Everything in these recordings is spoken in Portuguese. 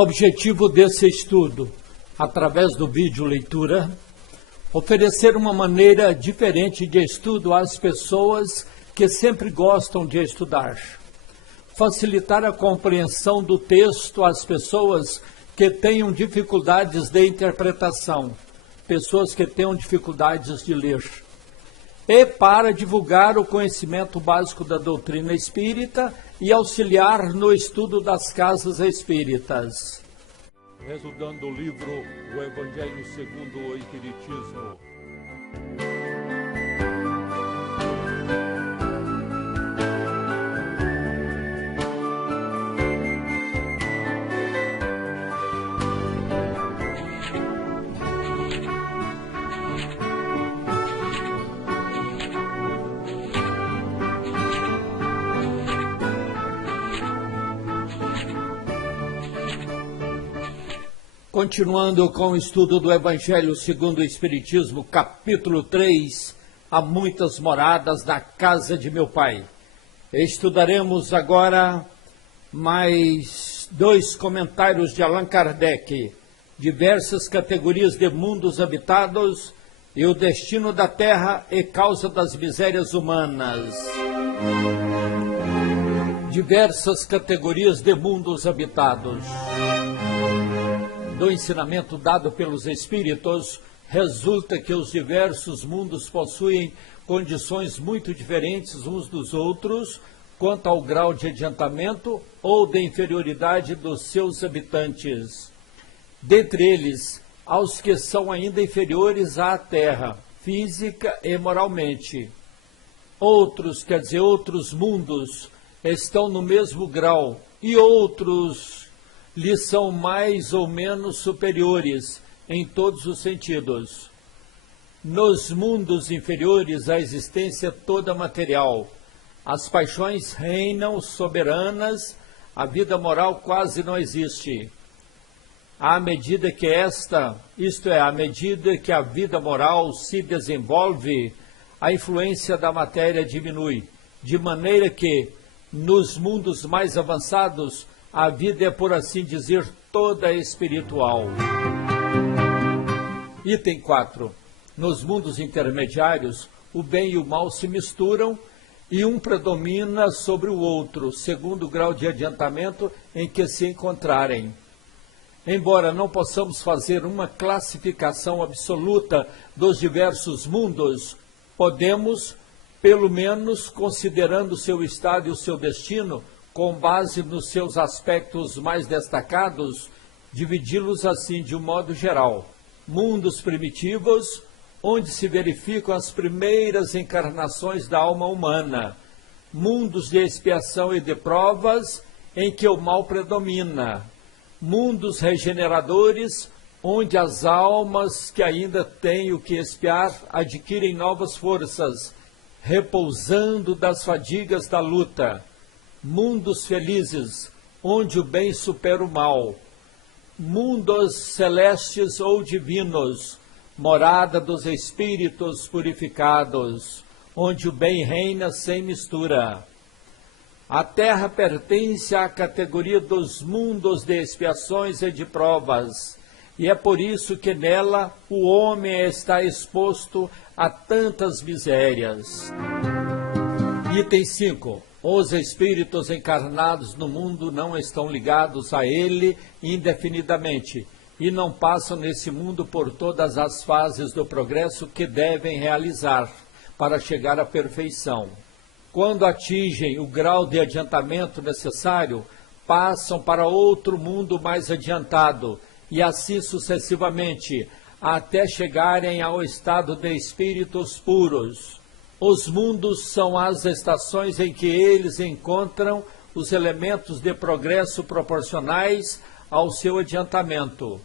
Objetivo desse estudo, através do vídeo leitura, oferecer uma maneira diferente de estudo às pessoas que sempre gostam de estudar. Facilitar a compreensão do texto às pessoas que tenham dificuldades de interpretação, pessoas que tenham dificuldades de ler. E para divulgar o conhecimento básico da doutrina espírita e auxiliar no estudo das casas espíritas. Resultando do livro O Evangelho segundo o Espiritismo. Continuando com o estudo do Evangelho segundo o Espiritismo, capítulo 3, há muitas moradas na casa de meu Pai. Estudaremos agora mais 2 comentários de Allan Kardec, diversas categorias de mundos habitados e o destino da Terra e causa das misérias humanas. Diversas categorias de mundos habitados. Do ensinamento dado pelos Espíritos, resulta que os diversos mundos possuem condições muito diferentes uns dos outros quanto ao grau de adiantamento ou de inferioridade dos seus habitantes. Dentre eles, há os que são ainda inferiores à Terra, física e moralmente. Outros mundos, estão no mesmo grau e outros lhes são mais ou menos superiores em todos os sentidos. Nos mundos inferiores, a existência toda material. As paixões reinam soberanas, a vida moral quase não existe. À medida que à medida que a vida moral se desenvolve, a influência da matéria diminui, de maneira que, nos mundos mais avançados, a vida é, por assim dizer, toda espiritual. Item 4. Nos mundos intermediários, o bem e o mal se misturam e um predomina sobre o outro, segundo o grau de adiantamento em que se encontrarem. Embora não possamos fazer uma classificação absoluta dos diversos mundos, podemos, pelo menos considerando seu estado e o seu destino, com base nos seus aspectos mais destacados, dividi-los assim de um modo geral. Mundos primitivos, onde se verificam as primeiras encarnações da alma humana. Mundos de expiação e de provas, em que o mal predomina. Mundos regeneradores, onde as almas que ainda têm o que expiar adquirem novas forças, repousando das fadigas da luta. Mundos felizes, onde o bem supera o mal. Mundos celestes ou divinos, morada dos espíritos purificados, onde o bem reina sem mistura. A Terra pertence à categoria dos mundos de expiações e de provas, e é por isso que nela o homem está exposto a tantas misérias. Item 5. Os espíritos encarnados no mundo não estão ligados a ele indefinidamente e não passam nesse mundo por todas as fases do progresso que devem realizar para chegar à perfeição. Quando atingem o grau de adiantamento necessário, passam para outro mundo mais adiantado e assim sucessivamente, até chegarem ao estado de espíritos puros. Os mundos são as estações em que eles encontram os elementos de progresso proporcionais ao seu adiantamento.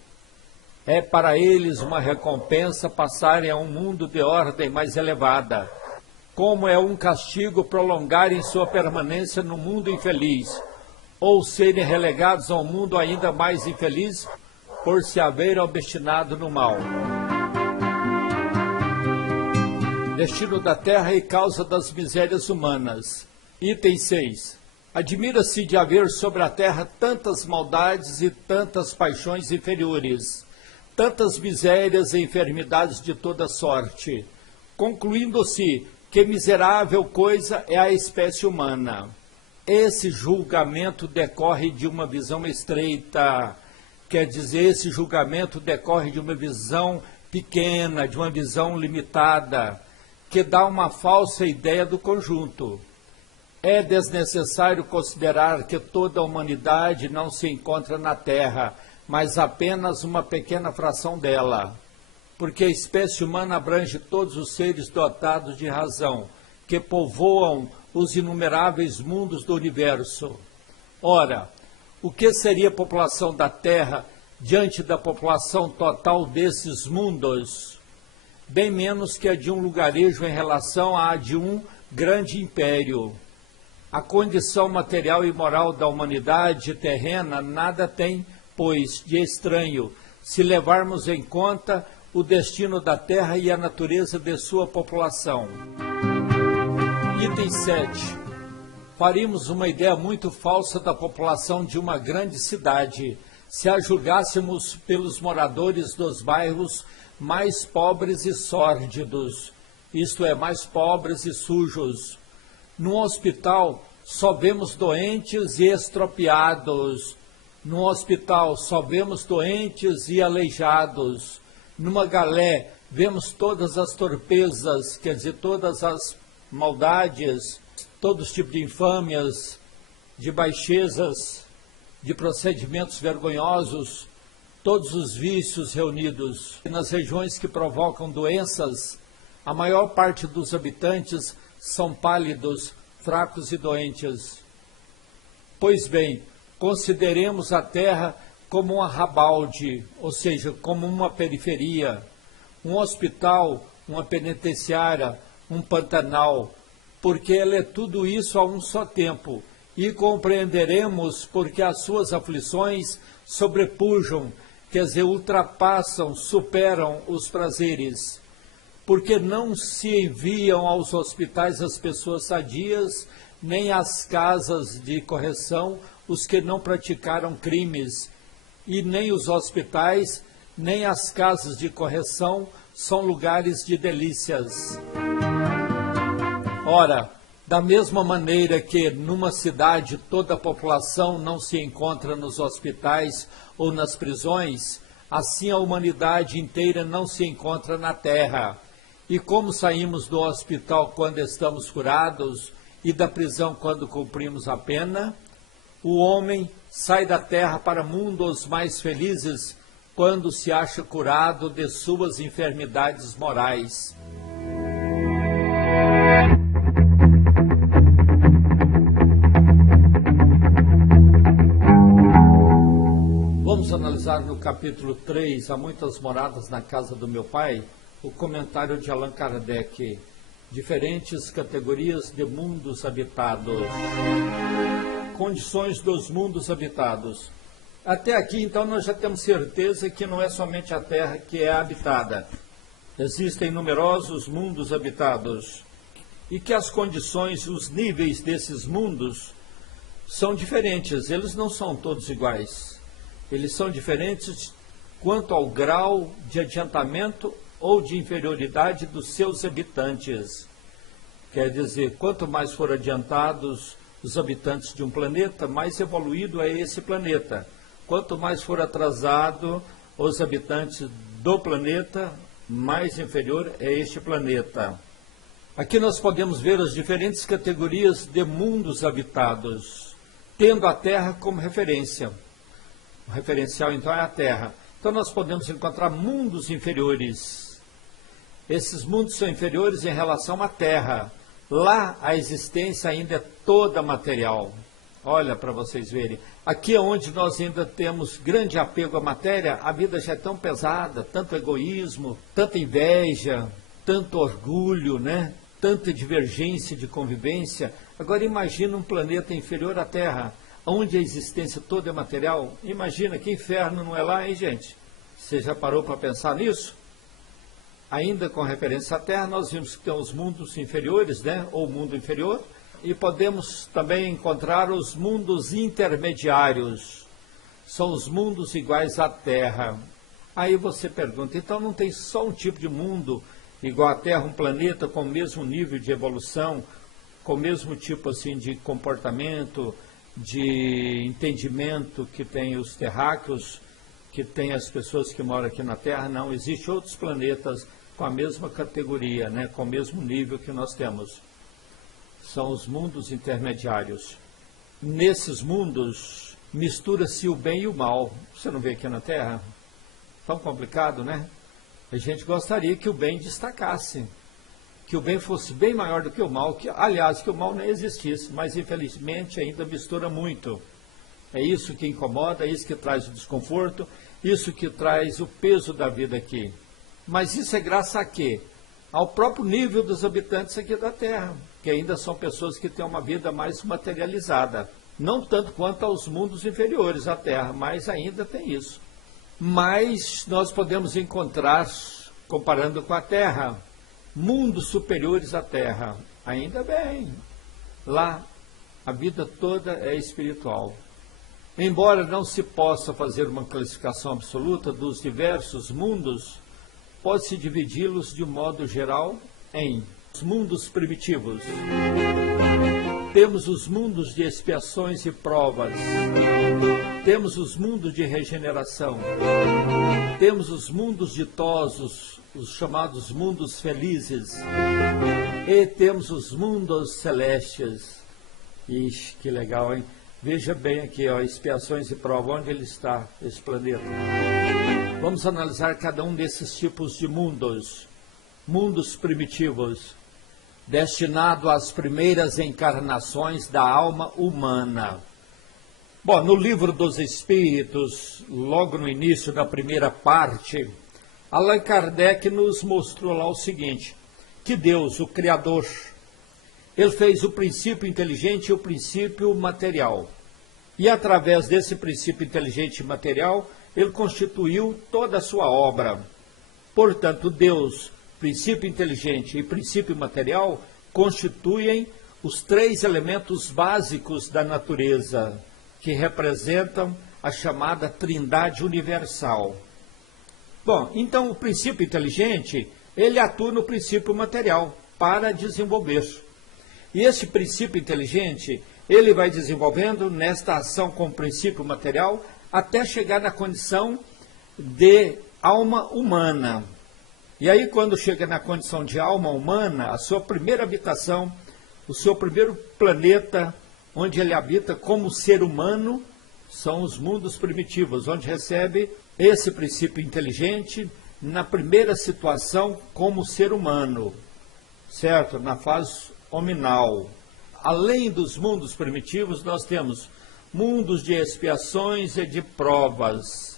É para eles uma recompensa passarem a um mundo de ordem mais elevada, como é um castigo prolongarem sua permanência no mundo infeliz, ou serem relegados a um mundo ainda mais infeliz por se haverem obstinado no mal. Destino da Terra e causa das misérias humanas. Item 6. Admira-se de haver sobre a terra tantas maldades e tantas paixões inferiores, tantas misérias e enfermidades de toda sorte, concluindo-se que miserável coisa é a espécie humana. Esse julgamento decorre de uma visão estreita, quer dizer, esse julgamento decorre de uma visão pequena, de uma visão limitada, que dá uma falsa ideia do conjunto. É desnecessário considerar que toda a humanidade não se encontra na Terra, mas apenas uma pequena fração dela, porque a espécie humana abrange todos os seres dotados de razão, que povoam os inumeráveis mundos do universo. Ora, o que seria a população da Terra diante da população total desses mundos? Bem menos que a de um lugarejo em relação à de um grande império. A condição material e moral da humanidade terrena nada tem, pois, de estranho, se levarmos em conta o destino da Terra e a natureza de sua população. Item 7. Faríamos uma ideia muito falsa da população de uma grande cidade, se a julgássemos pelos moradores dos bairros mais pobres e sórdidos, isto é, mais pobres e sujos. No hospital, só vemos doentes e estropiados. No hospital, só vemos doentes e aleijados. Numa galé, vemos todas as torpezas, quer dizer, todas as maldades, todos os tipos de infâmias, de baixezas, de procedimentos vergonhosos, todos os vícios reunidos. Nas regiões que provocam doenças, a maior parte dos habitantes são pálidos, fracos e doentes. Pois bem, consideremos a Terra como um arrabalde, ou seja, como uma periferia, um hospital, uma penitenciária, um pantanal, porque ela é tudo isso a um só tempo, e compreenderemos porque as suas aflições sobrepujam, quer dizer, ultrapassam, superam os prazeres. Porque não se enviam aos hospitais as pessoas sadias, nem às casas de correção os que não praticaram crimes, e nem os hospitais, nem as casas de correção são lugares de delícias. Ora, da mesma maneira que numa cidade toda a população não se encontra nos hospitais ou nas prisões, assim a humanidade inteira não se encontra na Terra. E como saímos do hospital quando estamos curados e da prisão quando cumprimos a pena, o homem sai da terra para mundos mais felizes quando se acha curado de suas enfermidades morais. Vamos analisar no capítulo 3, Há Muitas Moradas na Casa do Meu Pai, o comentário de Allan Kardec, diferentes categorias de mundos habitados. Condições dos mundos habitados. Até aqui, então, nós já temos certeza que não é somente a Terra que é habitada. Existem numerosos mundos habitados e que as condições, os níveis desses mundos são diferentes, eles não são todos iguais. Eles são diferentes quanto ao grau de adiantamento ou de inferioridade dos seus habitantes. Quer dizer, quanto mais for adiantados os habitantes de um planeta, mais evoluído é esse planeta. Quanto mais for atrasado os habitantes do planeta, mais inferior é este planeta. Aqui nós podemos ver as diferentes categorias de mundos habitados, tendo a Terra como referência. O referencial, então, é a Terra. Então nós podemos encontrar mundos inferiores. Esses mundos são inferiores em relação à Terra. Lá a existência ainda é toda material. Olha para vocês verem. Aqui é onde nós ainda temos grande apego à matéria, a vida já é tão pesada, tanto egoísmo, tanta inveja, tanto orgulho, né? Tanta divergência de convivência. Agora imagina um planeta inferior à Terra, onde a existência toda é material. Imagina que inferno não é lá, hein, gente? Você já parou para pensar nisso? Ainda com referência à Terra, nós vimos que tem os mundos inferiores, né? Ou mundo inferior, e podemos também encontrar os mundos intermediários. São os mundos iguais à Terra. Aí você pergunta, então não tem só um tipo de mundo igual à Terra, um planeta com o mesmo nível de evolução, com o mesmo tipo assim de comportamento, de entendimento que tem os terráqueos, que tem as pessoas que moram aqui na Terra? Não, existem outros planetas com a mesma categoria, né, com o mesmo nível que nós temos. São os mundos intermediários. Nesses mundos mistura-se o bem e o mal. Você não vê aqui na Terra? Tão complicado, né? A gente gostaria que o bem destacasse, que o bem fosse bem maior do que o mal, que, aliás, que o mal não existisse, mas infelizmente ainda mistura muito. É isso que incomoda, é isso que traz o desconforto, isso que traz o peso da vida aqui. Mas isso é graças a quê? Ao próprio nível dos habitantes aqui da Terra, que ainda são pessoas que têm uma vida mais materializada. Não tanto quanto aos mundos inferiores à Terra, mas ainda tem isso. Mas nós podemos encontrar, comparando com a Terra, mundos superiores à Terra. Ainda bem, lá a vida toda é espiritual. Embora não se possa fazer uma classificação absoluta dos diversos mundos, pode-se dividi-los de um modo geral em os mundos primitivos. Temos os mundos de expiações e provas. Temos os mundos de regeneração. Temos os mundos ditosos, os chamados mundos felizes. E temos os mundos celestes. Ixi, que legal, hein? Veja bem aqui, ó, expiações e provas, onde ele está, esse planeta. Vamos analisar cada um desses tipos de mundos. Mundos primitivos, destinado às primeiras encarnações da alma humana. Bom, no Livro dos Espíritos, logo no início da primeira parte, Allan Kardec nos mostrou lá o seguinte, que Deus, o Criador, ele fez o princípio inteligente e o princípio material. E através desse princípio inteligente e material, ele constituiu toda a sua obra. Portanto, Deus, princípio inteligente e princípio material, constituem os três elementos básicos da natureza, que representam a chamada Trindade Universal. Bom, então o princípio inteligente, ele atua no princípio material para desenvolver. E esse princípio inteligente, ele vai desenvolvendo nesta ação com o princípio material até chegar na condição de alma humana. E aí, quando chega na condição de alma humana, a sua primeira habitação, o seu primeiro planeta, onde ele habita como ser humano, são os mundos primitivos, onde recebe esse princípio inteligente na primeira situação como ser humano, certo? Na fase hominal. Além dos mundos primitivos, nós temos mundos de expiações e de provas.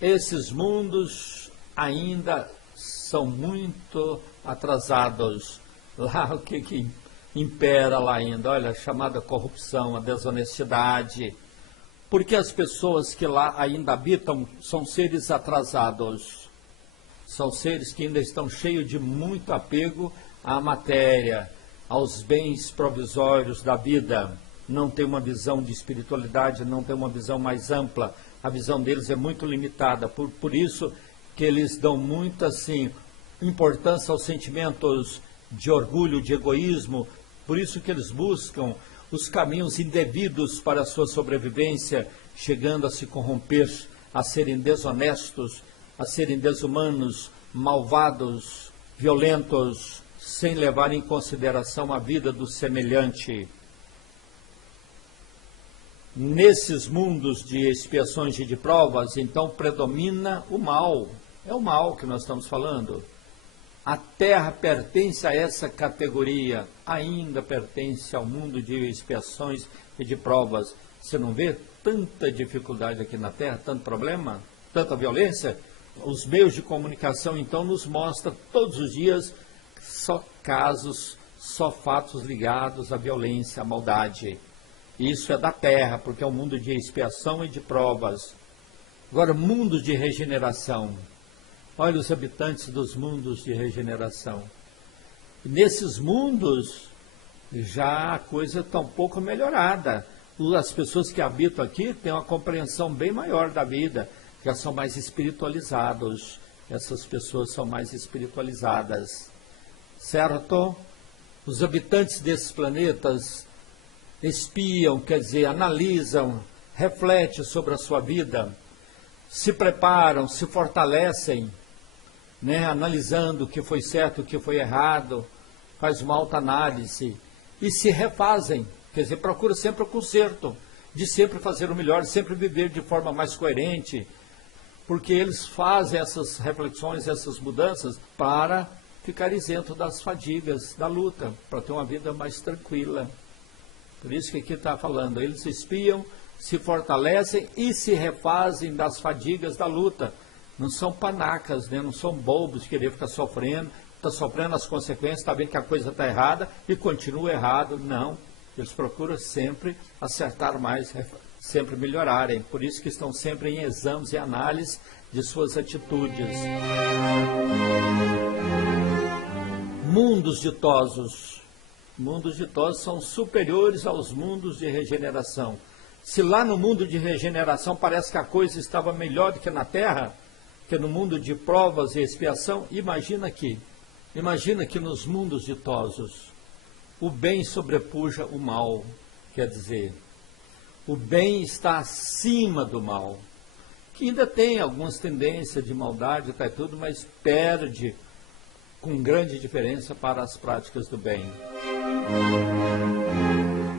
Esses mundos ainda são muito atrasados. Lá o que impera lá ainda? Olha, a chamada corrupção, a desonestidade. Porque as pessoas que lá ainda habitam são seres atrasados. São seres que ainda estão cheios de muito apego à matéria, aos bens provisórios da vida. Não tem uma visão de espiritualidade, não tem uma visão mais ampla. A visão deles é muito limitada. Por isso que eles dão muita assim, importância aos sentimentos de orgulho, de egoísmo. Por isso que eles buscam os caminhos indevidos para a sua sobrevivência, chegando a se corromper, a serem desonestos, a serem desumanos, malvados, violentos, sem levar em consideração a vida do semelhante. Nesses mundos de expiações e de provas, então, predomina o mal. É o mal que nós estamos falando. A Terra pertence a essa categoria, ainda pertence ao mundo de expiações e de provas. Você não vê tanta dificuldade aqui na Terra, tanto problema, tanta violência? Os meios de comunicação, então, nos mostram todos os dias só casos, só fatos ligados à violência, à maldade. Isso é da Terra, porque é um mundo de expiação e de provas. Agora, mundos de regeneração. Olha os habitantes dos mundos de regeneração. Nesses mundos, já a coisa está um pouco melhorada. As pessoas que habitam aqui têm uma compreensão bem maior da vida, já são mais espiritualizados. Essas pessoas são mais espiritualizadas, certo? Os habitantes desses planetas espiam, quer dizer, analisam, refletem sobre a sua vida, se preparam, se fortalecem, né, analisando o que foi certo, o que foi errado, faz uma autoanálise e se refazem, quer dizer, procura sempre o conserto, de sempre fazer o melhor, sempre viver de forma mais coerente, porque eles fazem essas reflexões, essas mudanças para ficar isento das fadigas da luta, para ter uma vida mais tranquila. Por isso que aqui está falando, eles espiam, se fortalecem e se refazem das fadigas da luta. Não são panacas, né? Não são bobos querer ficar sofrendo, está sofrendo as consequências, está vendo que a coisa está errada e continua errado. Não, eles procuram sempre acertar mais, sempre melhorarem. Por isso que estão sempre em exames e análise de suas atitudes. Mundos ditosos. Mundos ditosos são superiores aos mundos de regeneração. Se lá no mundo de regeneração parece que a coisa estava melhor do que na Terra, que no mundo de provas e expiação, imagina aqui. Imagina que nos mundos ditosos o bem sobrepuja o mal, quer dizer, o bem está acima do mal, que ainda tem algumas tendências de maldade e tudo, mas perde com grande diferença para as práticas do bem.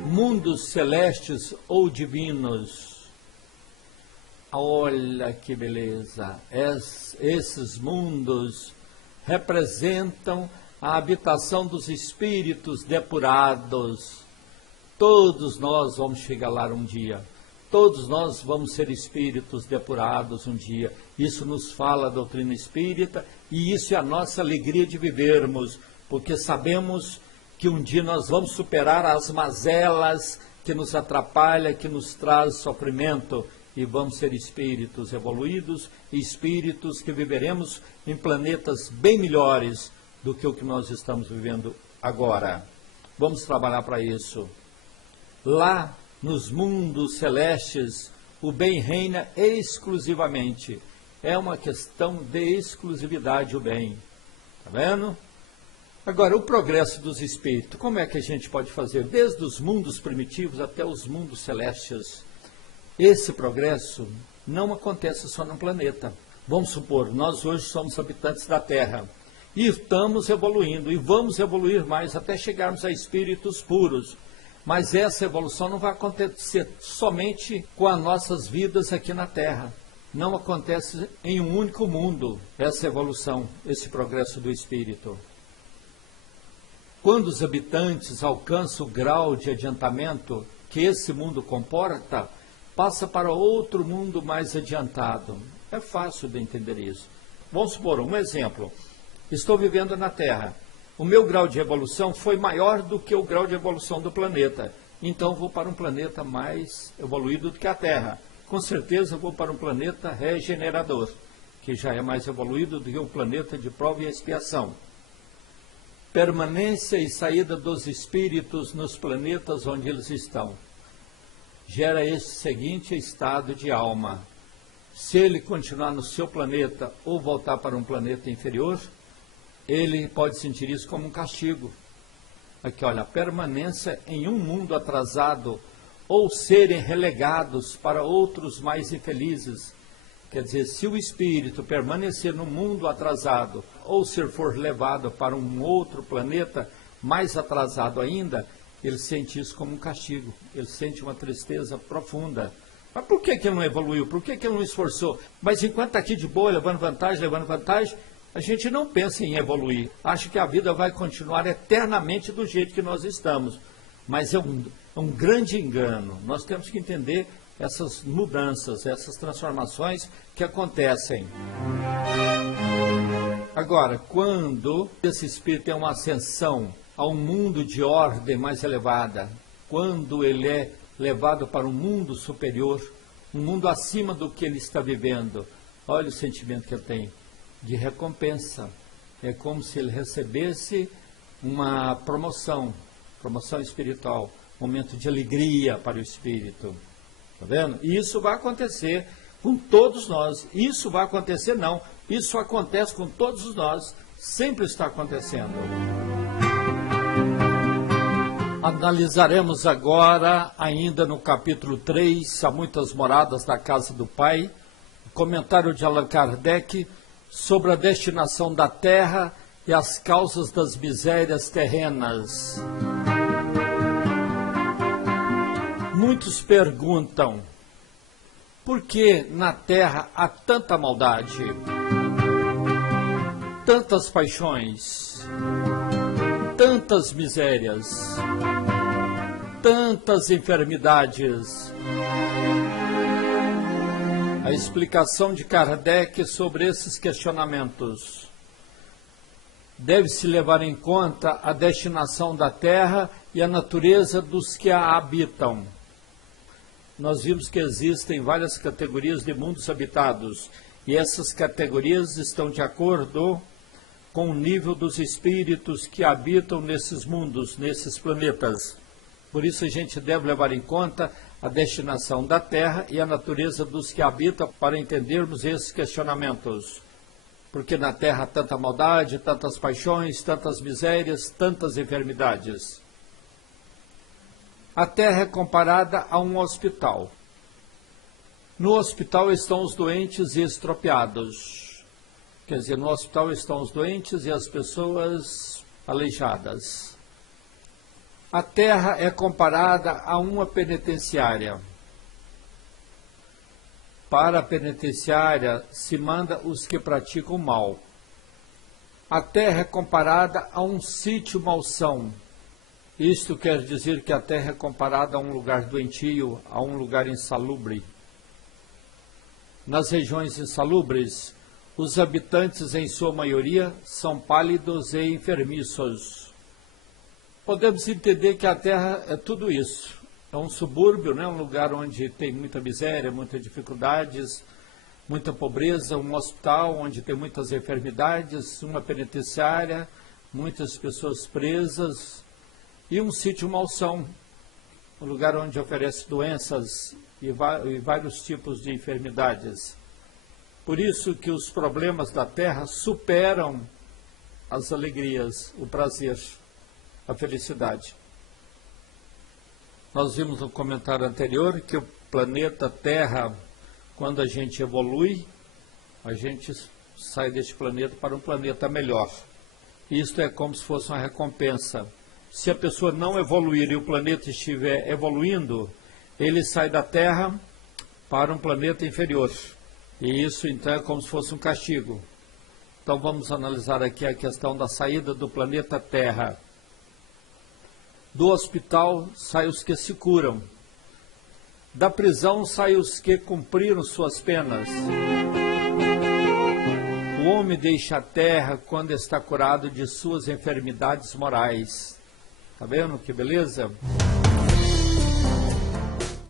Mundos celestes ou divinos. Olha que beleza! Esses mundos representam a habitação dos espíritos depurados. Todos nós vamos chegar lá um dia. Todos nós vamos ser espíritos depurados um dia. Isso nos fala a doutrina espírita e isso é a nossa alegria de vivermos, porque sabemos que um dia nós vamos superar as mazelas que nos atrapalham, que nos traz sofrimento, e vamos ser espíritos evoluídos e espíritos que viveremos em planetas bem melhores do que o que nós estamos vivendo agora. Vamos trabalhar para isso. Lá, nos mundos celestes, o bem reina exclusivamente. É uma questão de exclusividade o bem. Está vendo? Agora, o progresso dos espíritos, como é que a gente pode fazer? Desde os mundos primitivos até os mundos celestes. Esse progresso não acontece só no planeta. Vamos supor, nós hoje somos habitantes da Terra e estamos evoluindo e vamos evoluir mais até chegarmos a espíritos puros. Mas essa evolução não vai acontecer somente com as nossas vidas aqui na Terra. Não acontece em um único mundo essa evolução, esse progresso do espírito. Quando os habitantes alcançam o grau de adiantamento que esse mundo comporta, passa para outro mundo mais adiantado. É fácil de entender isso. Vamos supor um exemplo. Estou vivendo na Terra. O meu grau de evolução foi maior do que o grau de evolução do planeta. Então vou para um planeta mais evoluído do que a Terra. Com certeza vou para um planeta regenerador, que já é mais evoluído do que um planeta de prova e expiação. Permanência e saída dos espíritos nos planetas onde eles estão gera esse seguinte estado de alma. Se ele continuar no seu planeta ou voltar para um planeta inferior, ele pode sentir isso como um castigo. Aqui, olha, permanência em um mundo atrasado ou serem relegados para outros mais infelizes. Quer dizer, se o espírito permanecer no mundo atrasado ou se for levado para um outro planeta mais atrasado ainda, ele sente isso como um castigo, ele sente uma tristeza profunda. Mas por que ele não evoluiu? Por que ele não esforçou? Mas enquanto está aqui de boa, levando vantagem, a gente não pensa em evoluir. Acha que a vida vai continuar eternamente do jeito que nós estamos. Mas é um grande engano. Nós temos que entender essas mudanças, essas transformações que acontecem. Agora, quando esse espírito tem uma ascensão a um mundo de ordem mais elevada, quando ele é levado para um mundo superior, um mundo acima do que ele está vivendo, olha o sentimento que ele tem de recompensa. É como se ele recebesse uma promoção, promoção espiritual, momento de alegria para o espírito. Está vendo? E isso vai acontecer com todos nós. Isso vai acontecer, não. Isso acontece com todos nós. Sempre está acontecendo. Analisaremos agora, ainda no capítulo 3, Há Muitas Moradas da Casa do Pai, o comentário de Allan Kardec sobre a destinação da terra e as causas das misérias terrenas. Muitos perguntam, por que na terra há tanta maldade, tantas paixões, tantas misérias, tantas enfermidades? A explicação de Kardec sobre esses questionamentos: deve-se levar em conta a destinação da terra e a natureza dos que a habitam. Nós vimos que existem várias categorias de mundos habitados, e essas categorias estão de acordo com o nível dos espíritos que habitam nesses mundos, nesses planetas. Por isso a gente deve levar em conta a destinação da Terra e a natureza dos que habitam para entendermos esses questionamentos. Porque na Terra há tanta maldade, tantas paixões, tantas misérias, tantas enfermidades. A Terra é comparada a um hospital. No hospital estão os doentes e estropiados. Quer dizer, no hospital estão os doentes e as pessoas aleijadas. A terra é comparada a uma penitenciária. Para a penitenciária se manda os que praticam mal. A terra é comparada a um sítio malsão. Isto quer dizer que a terra é comparada a um lugar doentio, a um lugar insalubre. Nas regiões insalubres, os habitantes, em sua maioria, são pálidos e enfermiços. Podemos entender que a Terra é tudo isso. É um subúrbio, né? Um lugar onde tem muita miséria, muitas dificuldades, muita pobreza, um hospital onde tem muitas enfermidades, uma penitenciária, muitas pessoas presas, e um sítio malsão, um lugar onde oferece doenças e vários tipos de enfermidades. Por isso que os problemas da terra superam as alegrias, o prazer, a felicidade. Nós vimos no comentário anterior que o planeta Terra, quando a gente evolui, a gente sai deste planeta para um planeta melhor. Isto é como se fosse uma recompensa. Se a pessoa não evoluir e o planeta estiver evoluindo, ele sai da Terra para um planeta inferior. E isso, então, é como se fosse um castigo. Então, vamos analisar aqui a questão da saída do planeta Terra. Do hospital, saem os que se curam. Da prisão, saem os que cumpriram suas penas. O homem deixa a terra quando está curado de suas enfermidades morais. Está vendo que beleza?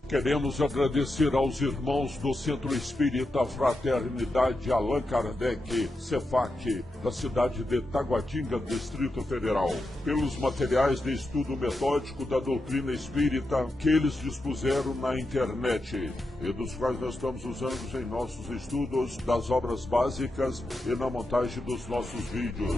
Queremos agradecer aos irmãos do Centro Espírita Fraternidade Allan Kardec, CEFAC, da cidade de Taguatinga, Distrito Federal, pelos materiais de estudo metódico da doutrina espírita que eles dispuseram na internet e dos quais nós estamos usando em nossos estudos das obras básicas e na montagem dos nossos vídeos.